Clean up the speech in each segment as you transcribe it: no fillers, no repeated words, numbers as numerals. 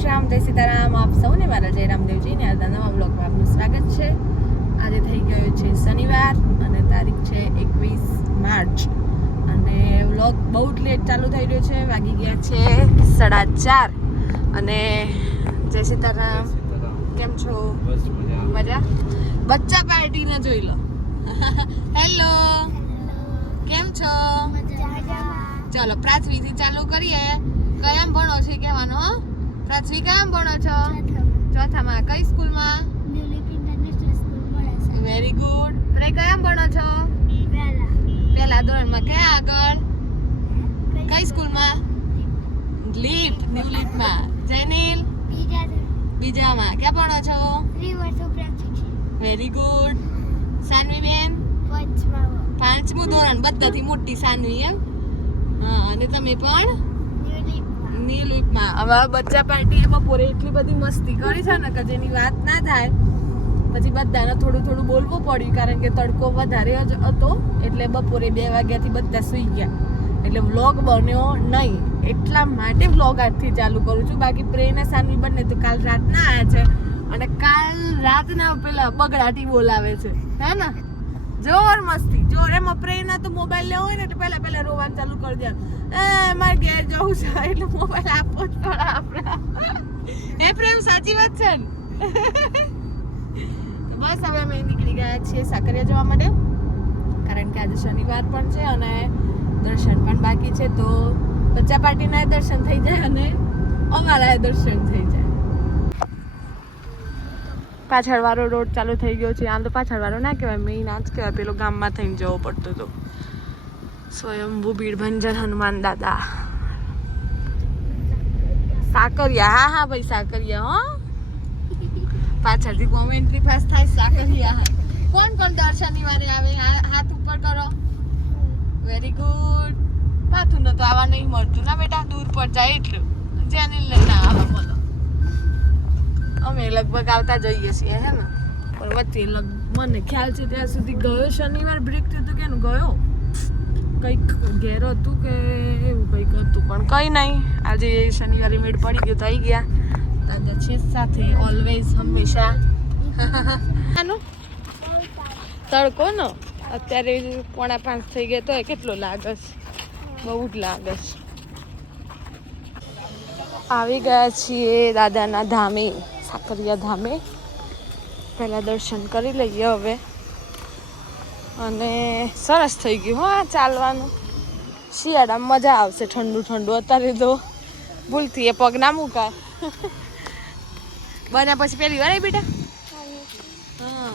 શ્યામ, જય સીતારામ. આપ સૌને મારા જય રામદેવજીને આજના નવા બ્લોગમાં આપનું સ્વાગત છે. આજે થઈ ગયો છે શનિવાર અને તારીખ છે 21 માર્ચ અને વ્લોગ બહુ જ લેટ ચાલુ થઈ રહ્યો છે. વાગી ગયા છે 4:30 અને જય સીતારામ. કેમ છો? મજા? બચ્ચા પાર્ટીને જોઈ લો. હેલો, કેમ છો? ચલો પ્રાથવીથી ચાલુ કરીએ. કયામ ભણો છો કહેવાનો? હો પ્રાથવી કયામ ભણો છો? ચોથામાં. કઈ સ્કૂલમાં? Very good. અને કયામ ભણો છો? પહેલા ધોરણમાં. ક્યાં આગળ? કઈ સ્કૂલમાં? Leap, new લીપમાં. જયનીલ બીજામાં. ક્યાં ભણો છો? Very good. સાનવી બેન? પાંચમું ધોરણ. બધાથી મોટી સાનવી એમ? હા. અને તમે પણ ન્યુ લીપમાં. હવે બચ્ચા પાર્ટી બપોરે એટલી બધી મસ્તી કરી છે ને કે જેની વાત ના થાય. પછી બધાને થોડું થોડું બોલવું પડ્યું કારણ કે તડકો વધારે જ હતો એટલે બપોરે 2 વાગ્યાથી બધા સૂઈ ગયા એટલે વ્લોગ બન્યો નહીં. એટલા માટે વ્લોગ આજથી ચાલુ કરું છું. બાકી પ્રેને સાનવી બંને તો કાલ રાતના આવ્યા છે અને કાલ રાતના પેલા બગડાટી બોલાવે છે હે ને. જોર મસ્તી જોર. એમાં પ્રેના તો મોબાઈલ લેવો હોય ને એટલે પહેલા રોવાનું ચાલુ કરી દે. મારે ઘેર જવું છે એટલે મોબાઈલ આપવો જ પડે આપણે. હે પ્રેમ, સાચી વાત છે ને? બસ હવે અમે નીકળી ગયા છીએ સાકરિયા જવા માટે કારણ કે આજે શનિવાર પણ છે અને દર્શન પણ બાકી છે. તો બચ્ચા પાર્ટીના દર્શન થઈ જાય અને અમારા દર્શન થઈ જાય. પાછળવાળો રોડ ચાલુ થઈ ગયો છે. આમ તો પાછળવાળો ના કહેવાય, મેઇન આ જ કહેવાય. પેલો ગામમાં થઈને જવો પડતો હતો. સ્વયંભૂ ભીડભંજન હનુમાન દાદા સાકરિયા. હા હા ભાઈ સાકરિયા. હો પાછળથી કોમેન્ટ્રી પાસ થાય સાકરિયા. કોણ કોણ દર શનિવારે આવે? હાથ ઉપર કરો. Very good. માથું ન તો આવા નહીં મળતું ના બેટા, દૂર પર જાય એટલું. જેની લઈને આવે બોલો. અમે લગભગ આવતા જઈએ છીએ હે ને, પણ વચ્ચે મને ખ્યાલ છે ત્યાં સુધી ગયો શનિવાર બ્રેક થયું હતું કે એનું ગયો કંઈક ઘેર હતું કે એવું કંઈક હતું પણ કંઈ નહીં. આજે શનિવારે મેળ પડી ગયો તો આવી ગયા. દાદા છે સાથે ઓલવેઝ હંમેશા. તડકો નો અત્યારે 4:45 થઈ ગયા તો કેટલો લાગે છે? બહુ જ લાગે છે. આવી ગયા છીએ દાદાના ધામે, સાકરિયા ધામે. પહેલાં દર્શન કરી લઈએ હવે. અને સરસ થઈ ગયું હા ચાલવાનું. શિયાળામાં મજા આવશે ઠંડુ ઠંડુ. અત્યારે તો ભૂલથી એ પગ ના મુકાય. બન્યા પછી પહેલી વાર બેટા? હા.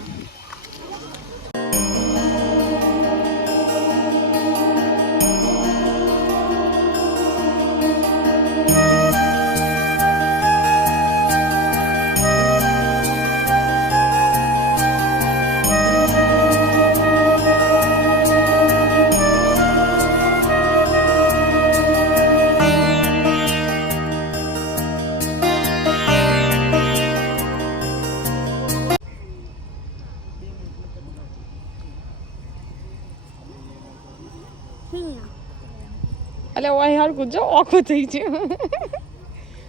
અલે ઓય હરકું જો ઓખું થઈ ગયું.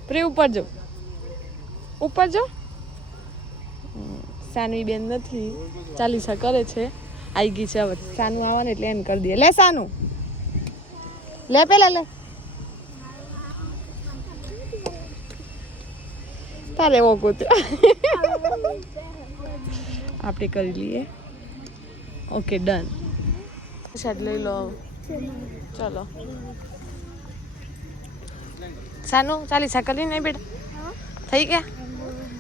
પ્રે ઉપર જો, ઉપર જો. સાનવી બેન નથી, ચાલીસા કરે છે. આવી ગઈ છે હવે. સાનું આવવાને એટલે એમ કરી દે. લે સાનું લે, પેલા લે. તારે ઓખું આપણે કરી લઈએ. Okay done. પ્રસાદ લઈ લો. ચલો સાનું ચાલીસા કરી નહીં બેટા? થઈ ગયા?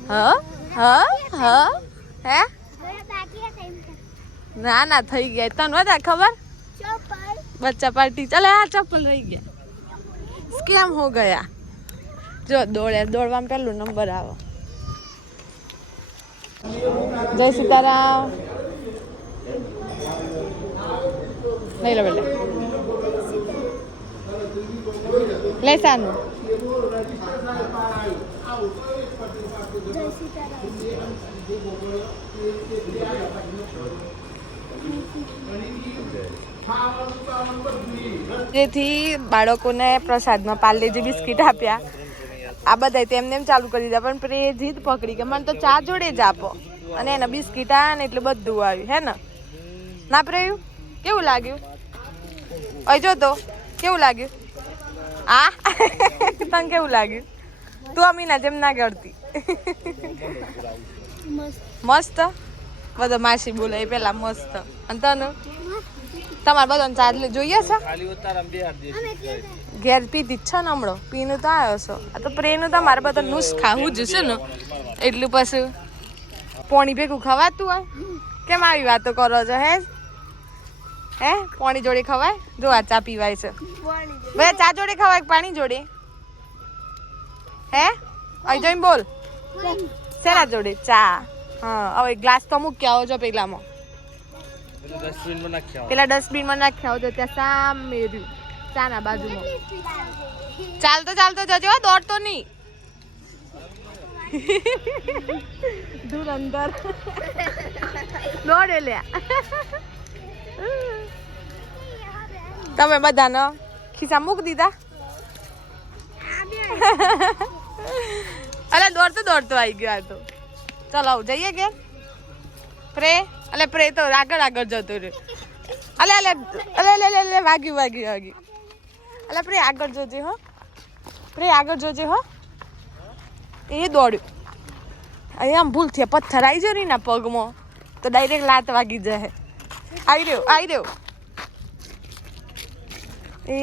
હા હા હા. હે ના ના થઈ ગયા. તને બધા ખબર? બચ્ચા પાર્ટી. ચાલે આ ચપ્પલ રહી ગયા. સ્કેમ હો ગયા. જો દોડવામાં પહેલું નંબર આવો. જય સીતારામ. લઈ લો બેટા. લે સાનું. જેથી બાળકોને પ્રસાદમાં પાર્લેજી બિસ્કિટ આપ્યા આ બધા તેમને એમ ચાલુ કરી દીધા પણ પ્રે જીદ પકડી કે મને તો ચા જોડે જ આપો અને એના બિસ્કીટ આ ને એટલે બધું આવ્યું હે ને ના પ્રેયું કેવું લાગ્યું અહીં જો તો કેવું લાગ્યું આ તને કેવું લાગ્યું તું અમીના જેમ ના કરતી મસ્ત બધો માસી બોલે એ પેલા મસ્ત અને તને તમારે બધાને ચા જોઈએ છે ઘેર પીધી જ છે ને હમણાં પીનું તો આવ્યો છો આ તો પ્રેનું તમારે બધા નુસ્ખા હું જ છે ને એટલું પછી પોણી ભેગું ખવાતું હોય કેમ આવી વાતો કરો છો હે પોણી જોડે ખવાય જો આ ચા પીવાય છે ભાઈ ચા જોડે ખવાય પાણી જોડે હે અહીં જોઈને બોલ શેના જોડે ચા હા હવે ગ્લાસ તો મૂકી આવો છો પેલામાં પેલા ડસ્ટબિનમાં નાખ્યા આવો તો ત્યાં સામે રહ્યું ચા ના બાજુમાં ચાલતો ચાલતો જજો દોડતો નહીં ધુરંધર દોડે લ્યા તમે બધાનો ખિસ્સા મૂકી દીધા અલે દોડતો દોડતો આવી ગયો આ તો ચલો જઈએ કે પ્રે અલે પ્રે તો આગળ આગળ જતો રહ્યો અલે અલે અલે અલે અલે વાગ્યું વાગ્યું વાગ્યું અલે પ્રે આગળ જોજે હો પ્રે આગળ જોજે હો એ દોડ્યું અહીંયા આમ ભૂલ થયા પથ્થર આવી જાય ને પગમાં તો ડાયરેક્ટ લાત વાગી જાય આવી રહ્યો એ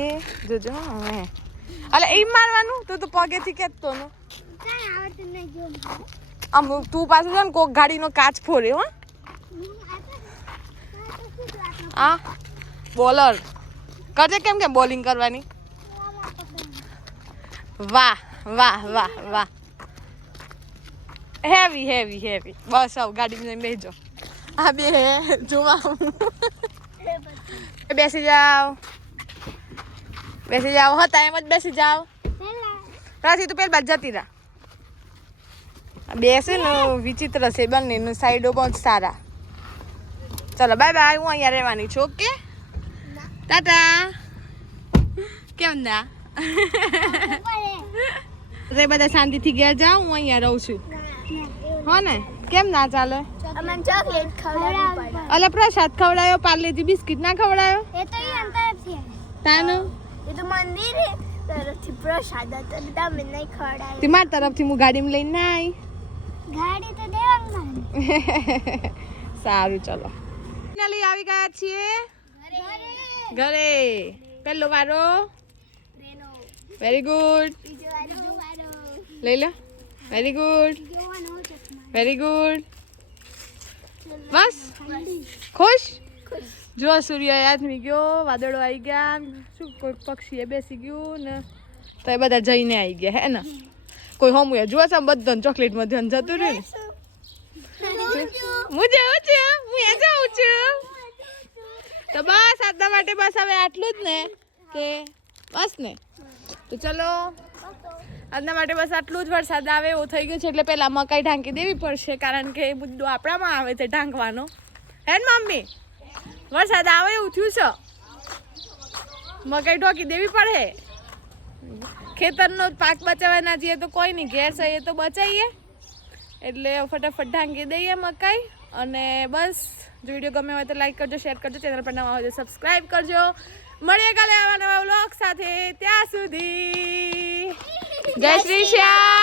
જોજો હા અલે એમ મારવાનું તું તો પગેથી કેતો ને આમ તું પાછું છે ને કોક ગાડીનો કાચ ફોડે હો આ બોલર કરજે કેમ કેમ બોલિંગ કરવાની વાહ વાહ વાહ વાહ હેવી હેવી હેવી બસ આવ ગાડીમાં બેસજો આ બે જોવા બેસી જાઓ હતા એમ જ બેસી જાઓ રાશી તું પેલી બાદ જતી રહા બેસે ને વિચિત્ર છે બંને સાઈડો બહુ જ સારા ચલો બાય બાય હું અહીંયા રહેવાની છું ઓકે ટાટા કેમ ના રે બધા શાંતિથી ઘેર જાઓ હું અહીંયા રહું છું હો ને કેમ ના ચાલે અલે પ્રસાદ ખવડાયો પાર્લેજી બિસ્કિટ ના ખવડાયો એ તો તાનો એ તો મંદિર તરફથી પ્રસાદ હતો તમે નહીં ખવડાયો તે માર તરફથી હું ગાડીમાં લઈને ના આવી ગાડી તો દેવાનું સારું ચલો ફાઇનલી આવી ગયા છીએ ઘરે પહેલો વારો વેરી ગુડ લઈ લે વેરી ગુડ વેરી ગુડ બસ ખુશ જો સૂર્ય આથમી ગયો વાદળો આવી ગયા શું કોઈ પક્ષીએ બેસી ગયું ને તો એ બધા જઈને આવી ગયા હે ને કોઈ હોમું જુઓ છે બધાને ચોકલેટમાં ધ્યાન જતું રહ્યું હું જાઉં છું તો બસ આજના માટે બસ હવે આટલું જ ને કે બસ ને તો ચલો આજના માટે બસ આટલું જ વરસાદ આવે એવો થઈ ગયો છે એટલે પહેલા મકાઈ ઢાંકી દેવી પડશે કારણ કે એ મુદ્દો આપણામાં આવે છે ઢાંકવાનો હે ને મમ્મી વરસાદ આવે એવું થયું છે મકાઈ ઢોકી દેવી પડે ખેતરનો પાક બચાવવા ના જઈએ તો કોઈ નહીં ઘેર છે એ તો બચાવીએ એટલે ફટાફટ ઢાંકી દઈએ મકાઈ અને બસ જો વિડીયો ગમે હોય તો લાઈક કરજો શેર કરજો ચેનલ પર નવા હોય તો સબસ્ક્રાઈબ કરજો મળીએ કાલે આવા નવા વ્લોગ સાથે ત્યાં સુધી જય શ્રી શ્યામ